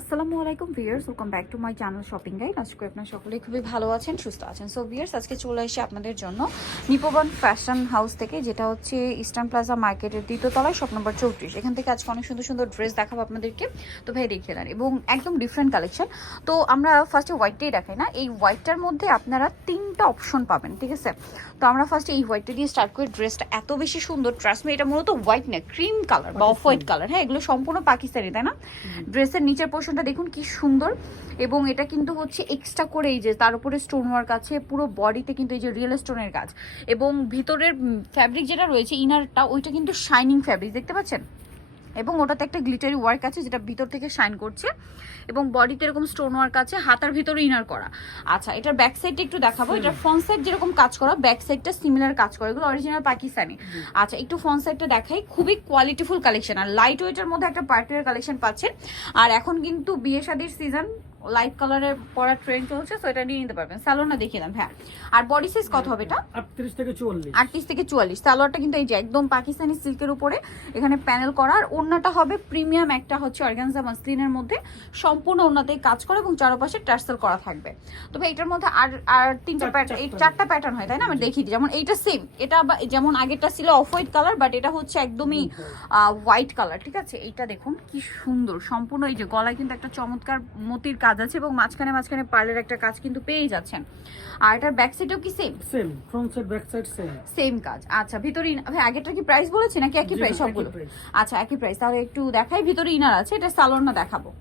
আসসালামু আলাইকুম viewers welcome back to my channel shopping guide. আজকে আপনার সকলেই খুবই ভালো আছেন সুস্থ আছেন। সো ভিয়ার্স আজকে চলে এসে আপনাদের জন্য নিপোবন ফ্যাশন হাউস থেকে যেটা হচ্ছে ইস্টার্ন প্লাজা মার্কেটের দ্বিতীয় তলায় শপ নম্বর চৌত্রিশ। এখান থেকে আজকে অনেক সুন্দর সুন্দর ড্রেস দেখাবো আপনাদেরকে। তো ভাই দেখিয়ে দেন এবং একদম ডিফারেন্ট কালেকশন তো আমরা ফার্স্টে হোয়াইটটাই দেখাই না। এই হোয়াইটটার মধ্যে আপনারা তিনটা অপশন পাবেন ঠিক আছে? তো আমরা ফার্স্টে এই হোয়াইটটা দিয়ে স্টার্ট করি। ড্রেসটা এত বেশি সুন্দর। ট্রাস্ট এটা মূলত হোয়াইট না ক্রিম কালার বা অফ হোয়াইট কালার হ্যাঁ এগুলো সম্পূর্ণ পাকিস্তানি তাই না? ড্রেসের নিচের পোর্শনটা দেখুন কি সুন্দর। এবং এটা কিন্তু হচ্ছে এক্সট্রা করে এই যে তার উপরে স্টোন ওয়ার্ক আছে, পুরো বডিতে কিন্তু এই যে রিয়েল স্টোনের কাজ। এবং ভিতরের ফ্যাব্রিক যেটা রয়েছে ইনারটা ওইটা কিন্তু শাইনিং ফ্যাব্রিক দেখতে পাচ্ছেন? এবং ওটাতে একটা গ্লিটারি ওয়ার্ক আছে যেটা ভিতর থেকে শাইন করছে এবং বডিতে এরকম স্টোন ওয়ার্ক আছে হাতার ভিতরে ইনার করা। আচ্ছা এটার ব্যাক সাইডটা একটু দেখাবো। এটার ফ্রন্ট সাইড যেরকম কাজ করা ব্যাক সাইডটা সিমিলার কাজ করে। এগুলো অরিজিনাল পাকিস্তানি। আচ্ছা একটু ফ্রন্ট সাইডটা দেখাই। খুবই কোয়ালিটিফুল কালেকশন আর লাইট ওয়েটের মধ্যে একটা পার্টিওয়ার কালেকশন পাচ্ছেন। আর এখন কিন্তু বিয়ে শাদির সিজন লাইট কালারের পরা ট্রেন্ড চলছে সো এটা নিয়ে নিতে পারবেন। স্যালোনা দেখিয়ে দেন হ্যাঁ। আর বডি সাইজ কত হবে এটা? আটত্রিশ থেকে চুয়াল্লিশ। আটত্রিশ থেকে চুয়াল্লিশ। সালোয়ারটা কিন্তু এই যে একদম পাকিস্তানি সিল্কের উপরে এখানে প্যানেল করা। আর ওড়নাটা হবে প্রিমিয়াম একটা হচ্ছে অর্গানজা মাসলিনের মধ্যে। সম্পূর্ণ ওড়নাতে কাজ করা এবং চারপাশে টার্সেল করা থাকবে। তবে এটার মধ্যে আর আর তিনটা প্যাটার্ন এই চারটা। প্যাটার্ন হয় তাই না? আমি দেখি দিই। যেমন এইটা সেম এটা যেমন আগেরটা ছিল অফ হোয়াইট কালার বাট এটা হচ্ছে একদমই হোয়াইট কালার ঠিক আছে? এইটা দেখুন কি সুন্দর। সম্পূর্ণ এই যে গলায় কিন্তু একটা চমৎকার মতির কাজ আছে এবং মাঝখানে মাঝখানে পার্লের একটা কাজ কিন্তু পেয়ে যাচ্ছেন। আর এটার ব্যাক সাইডেও কি same same front side back side same same কাজ। আচ্ছা ভিতরে ইনা- ভাই আগেরটা কি প্রাইস বলেছি নাকি একই প্রাইস সবগুলো। আচ্ছা একই প্রাইস তাহলে একটু দেখাই ভিতরে ইনার আছে এটা সালোয়ার না দেখাবো।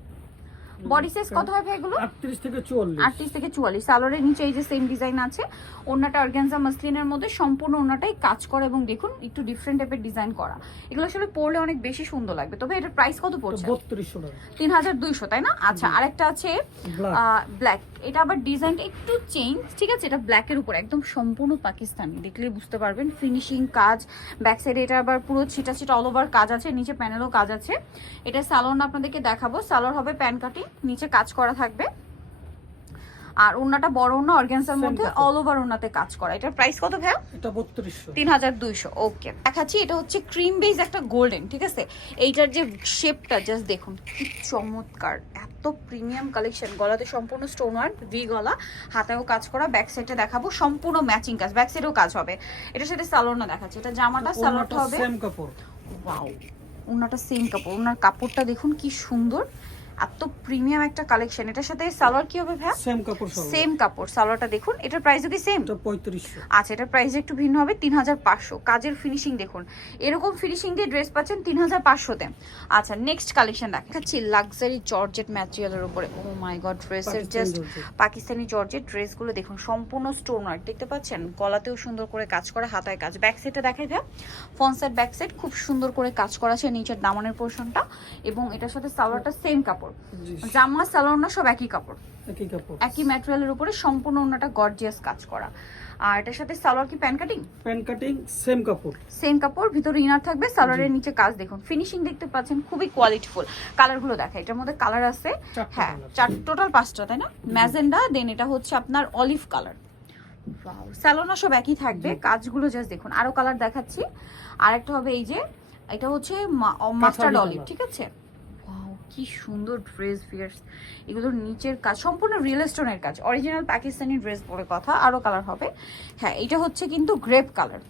বডি সাইজ কত হবে এগুলো? আটত্রিশ থেকে চুয়াল্লিশ। আটত্রিশ থেকে চুয়াল্লিশ। সালোয়ারের নিচে এই যে সেম ডিজাইন আছে। ওন্নাটা অর্গানজা মাসলিনের মধ্যে সম্পূর্ণ ওন্নাটাই কাজ করা এবং দেখুন একটু ডিফারেন্ট টাইপের ডিজাইন করা। এগুলো আসলে পরলে অনেক বেশি সুন্দর লাগবে। তবে এটার প্রাইস কত পড়ছে? বত্রিশশো টাকা। তিন হাজার দুইশো তাই না? আচ্ছা আরেকটা আছে ব্ল্যাক এটা আবার ডিজাইনটা একটু চেঞ্জ ঠিক আছে? এটা ব্ল্যাকের উপর, একদম সম্পূর্ণ পাকিস্তানি। দেখলে বুঝতে পারবেন ফিনিশিং কাজ ব্যাক সাইডে এটা আবার পুরো ছিটা ছিটা অল ওভার কাজ আছে, নিচে প্যানেলও কাজ আছে। এটা সালোয়ার আপনাদেরকে দেখাবো সালোয়ার হবে প্যান কাটিং নিচে কাজ করা থাকবে। আর ওনাটা বড় ওনা অর্গানসার মধ্যে অল ওভার ওনাতে কাজ করা। এটার প্রাইস কত ভাইয়া? এটা বত্রিশশো। তিন হাজার দুইশো ওকে দেখাচ্ছি এটা হচ্ছে ক্রিম বেজ একটা গোল্ডেন ঠিক আছে? এইটার যে শেপটা জাস্ট দেখুন কি চমৎকার। এত প্রিমিয়াম কালেকশন গলাতে সম্পূর্ণ স্টোন ওয়ার্ক ভি গলা। হাতেও কাজ করা ব্যাক সাইডে দেখাবো সম্পূর্ণ ম্যাচিং কাজ ব্যাক সাইডেও কাজ হবে। এটার সাথে সালোয়ার দেখাচ্ছি এটা জামাটা সালোয়ারটা হবে সেম কাপড়। ওয়াও ওনাটা সেম কাপড় ওনার কাপড়টা দেখুন কি সুন্দর। এত প্রিমিয়াম একটা কালেকশন এটার সাথে সালোয়ার কি হবে ভাইয়া? সেম কাপড় সেম কাপড়। সালোয়ারটা দেখুন এটার প্রাইসও কি সেম এটা পঁয়ত্রিশশো। আচ্ছা এটার প্রাইস একটু ভিন্ন হবে তিন হাজার পাঁচশো। কাজের ফিনিশিং দেখুন। এরকম ফিনিশিং দিয়ে ড্রেস পাচ্ছেন তিন হাজার পাঁচশোতে। আচ্ছা নেক্সট কালেকশন দেখাচ্ছি। লাক্সারি জর্জেট ম্যাটেরিয়ালের উপরে। ও মাই গড ড্রেসের জাস্ট পাকিস্তানি জর্জেট ড্রেসগুলো দেখুন সম্পূর্ণ স্টোন ওয়ার্ক দেখতে পাচ্ছেন? গলাতেও সুন্দর করে কাজ করা হাতায় কাজ। ব্যাক সাইডটা দেখাই ভাই সাইড ব্যাক সাইড খুব সুন্দর করে কাজ করা আছে নিচের দামানের পোর্শনটা এবং এটার সাথে সালোয়ারটা সেম কাপড়। জি। জামা সালোয়ার না সব একই কাপড়। একই কাপড়। একই ম্যাটেরিয়ালের উপরে সম্পূর্ণ ওনাটা গর্জিয়াস কাজ করা। আর এটার সাথে সালোয়ার কি pan cutting pan cutting same কাপড়। সেম কাপড় ভিতরে ইনার থাকবে সালোয়ারের নিচে কাজ দেখুন। ফিনিশিং দেখতে পাচ্ছেন খুবই কোয়ালিটিফুল কালারগুলো দেখা এটার মধ্যে কালার আছে হ্যাঁ চার টোটাল পাঁচটা তাই না? ম্যাজেন্ডা দেন এটা হচ্ছে আপনার অলিভ কালার স্যালোনা সব একই থাকবে কাজগুলো জাস্ট দেখুন। আরও কালার দেখাচ্ছি। আরেকটা হবে এই যে এটা হচ্ছে মাস্টার্ড অলিভ ঠিক আছে? কি সুন্দর ড্রেস ফিয়ার্স এগুলোর নিচের কাজ সম্পূর্ণ রিয়েল স্টোনের কাজ। অরিজিনাল পাকিস্তানি ড্রেস পরে কথা আরও কালার হবে। হ্যাঁ এটা হচ্ছে কিন্তু গ্রেপ কালার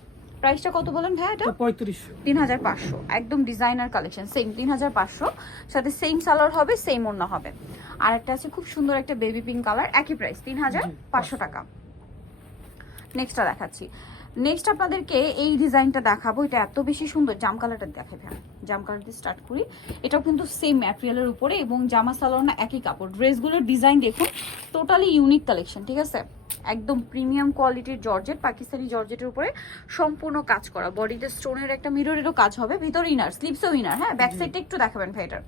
প্রাইসটা কত বলেন ভাই এটা? পঁয়ত্রিশশো। তিন হাজার পাঁচশো। একদম ডিজাইনার কালেকশন সেম তিন হাজার পাঁচশো। সাথে সেম সালোয়ার হবে সেম ওড়না হবে। আর একটা আছে খুব সুন্দর একটা বেবি পিঙ্ক কালার একই প্রাইস তিন হাজার পাঁচশো টাকা। নেক্সটটা দেখাচ্ছি। নেক্সট আপনাদেরকে এই ডিজাইনটা দেখাবো। এটা এত বেশি সুন্দর। জাম কালারটা দেখে ভাই জাম কালার দিয়ে স্টার্ট করি। এটাও কিন্তু সেম ম্যাটেরিয়ালের উপরে এবং জামা সালোয়ার না একই কাপড়। ড্রেসগুলোর ডিজাইন দেখুন টোটালি ইউনিক কালেকশন ঠিক আছে? একদম প্রিমিয়াম কোয়ালিটির জর্জেট পাকিস্তানি জর্জেটের উপরে সম্পূর্ণ কাজ করা। বডিতে স্টোনের একটা মিররেরও কাজ হবে। ভিতর ইনার স্লিপসও ইনার হ্যাঁ? ব্যাক সাইডটা একটু দেখাবেন ভাই এটার।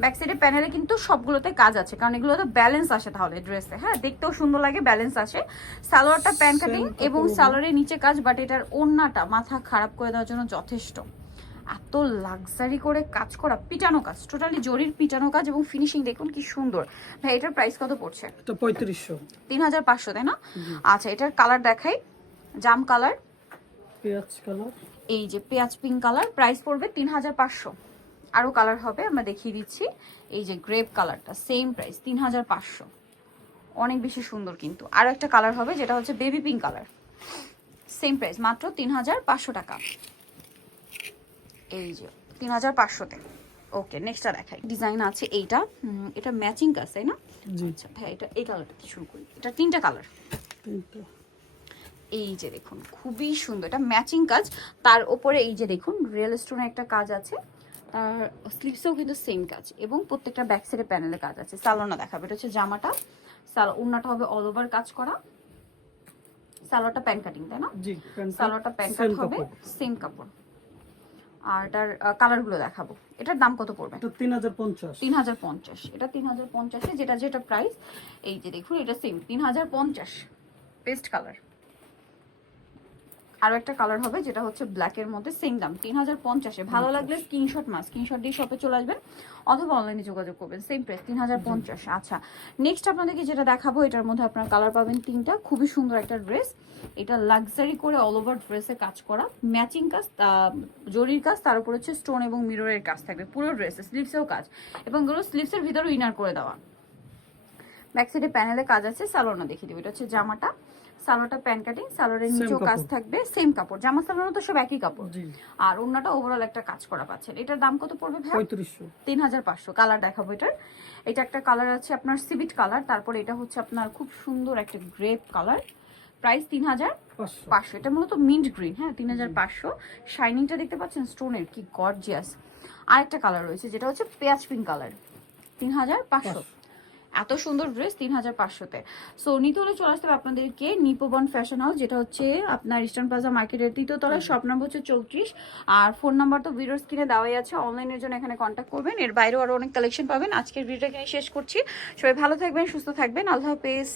ব্যাক সাইডে প্যানেলে কিন্তু সবগুলোতে কাজ আছে। কারণ এগুলো তো ব্যালেন্স আসে তাহলে ড্রেসে হ্যাঁ দেখতেও সুন্দর লাগে ব্যালেন্স আসে। সালোয়ারটা প্যান কাটিং এবং। সালোয়ারের নিচে কাজ বাট এটার ওড়নাটা মাথা খারাপ করে দেওয়ার জন্য যথেষ্ট। এত লাক্সারি করে কাজ করা পিটানো কাজ টোটালি জরির পিটানো কাজ এবং ফিনিশিং দেখুন কি সুন্দর। ভাই এটার প্রাইস কত পড়ছে? এটা পঁয়ত্রিশশো। তিন হাজার পাঁচশো তাই না? আচ্ছা এটার কালার দেখাই। জাম কালার পেঁয়াজ কালার এই যে পেঁয়াজ পিঙ্ক কালার প্রাইস পড়বে তিন হাজার পাঁচশো। আরও কালার হবে আমরা দেখিয়ে দিচ্ছি। এই যে গ্রেপ কালারটা সেম প্রাইস তিন হাজার পাঁচশো। অনেক বেশি সুন্দর কিন্তু। আরও একটা কালার হবে যেটা হচ্ছে baby pink colour same price মাত্র তিন হাজার পাঁচশো টাকা। এই যে তিন হাজার পাঁচশোতে ওকে নেক্সটটা দেখাই। ডিজাইন আছে এইটা। এটা ম্যাচিং কাজ তাই না? আচ্ছা ভাই এটা এই কালারটা শুরু করি। এটা তিনটা কালার এই যে দেখুন খুবই সুন্দর। এটা ম্যাচিং কাজ তার ওপরে এই যে দেখুন রিয়েল স্টোনের একটা কাজ আছে। তার স্লিভসেও কিন্তু সেম কাজ এবং প্রত্যেকটা ব্যাক সাইডে প্যানেলে কাজ আছে। সালোনা দেখাবে এটা হচ্ছে জামাটা। সাল ওড়নাটা হবে অল ওভার কাজ করা। সালোয়ারটা প্যান্ট কাটিং তাই না? জি সালোয়ারটা প্যান্ট কাট হবে সেম কাপড়। আর এটার কালারগুলো দেখাবো। এটার দাম কত পড়বে? তিন হাজার পঞ্চাশ। তিন হাজার পঞ্চাশ। এটা তিন হাজার পঞ্চাশে যেটা যেটা প্রাইস এই যে দেখুন এটা সেম তিন হাজার পঞ্চাশ। পেস্ট কালার আরও একটা কালার হবে যেটা হচ্ছে ব্ল্যাকের মধ্যে সেম দাম তিন হাজার পঞ্চাশে। ভালো লাগলে স্ক্রিনশট মাস স্ক্রিনশট দিয়ে শপে চলে আসবেন অথবা অনলাইনে যোগাযোগ করবেন সেম প্রাইস তিন হাজার পঞ্চাশ আচ্ছা নেক্সট আপনাদেরকে যেটা দেখাবো এটার মধ্যে আপনার কালার পাবেন তিনটা খুবই সুন্দর একটা ড্রেস এটা লাক্সারি করে অল ওভার ড্রেসে কাজ করা ম্যাচিং কাজ জরির কাজ তার উপর হচ্ছে স্টোন এবং মিররের কাজ থাকবে পুরো ড্রেসে স্লিভসেও কাজ। এবং এগুলো স্লিভসের ভিতরে ইনার করে দেওয়া। ব্যাক সাইডে প্যানেলে কাজ আছে সালোয়ারটা দেখিয়ে দেবো এটা হচ্ছে জামাটা। সালোয়ারটা প্যান কাটিং সালোয়ারের নিচেও কাজ থাকবে সেম কাপড়। জামা সালোয়ারও তো সব একই কাপড়। আর অন্যটা ওভারঅল একটা কাজ করা পাচ্ছেন এটার দাম কত পড়বে ভাই পঁয়ত্রিশশো। তিন হাজার পাঁচশো। কালার দেখাবো এটার। এটা একটা কালার আছে আপনার সিভিট কালার তারপর এটা হচ্ছে আপনার খুব সুন্দর একটা গ্রেপ কালার প্রাইস তিন হাজার পাঁচশো। পাঁচশো। এটা মূলত মিন্ট গ্রিন হ্যাঁ তিন হাজার পাঁচশো। শাইনিংটা দেখতে পাচ্ছেন? স্টোনের কি গর্জিয়াস আরেকটা কালার রয়েছে যেটা হচ্ছে পেঁয়াজ পিঙ্ক কালার তিন হাজার পাঁচশো। এত সুন্দর ড্রেস তিন হাজার পাঁচশোতে। সো নিতে হলে চলে আসতে হবে আপনাদেরকে নিপোবন ফ্যাশন হাউস যেটা হচ্ছে আপনার ইস্টার্ন প্লাজা মার্কেটের তৃতীয় তলায় শপ নাম্বার হচ্ছে চৌত্রিশ। আর ফোন নাম্বার তো ভিডিওর স্ক্রিনে দেওয়াই আছে অনলাইনের জন্য এখানে কন্ট্যাক্ট করবেন। এর বাইরেও আরও অনেক কালেকশন পাবেন। আজকের ভিডিওটা এখানে শেষ করছি। সবাই ভালো থাকবেন সুস্থ থাকবেন। আল্লাহ হাফেজ।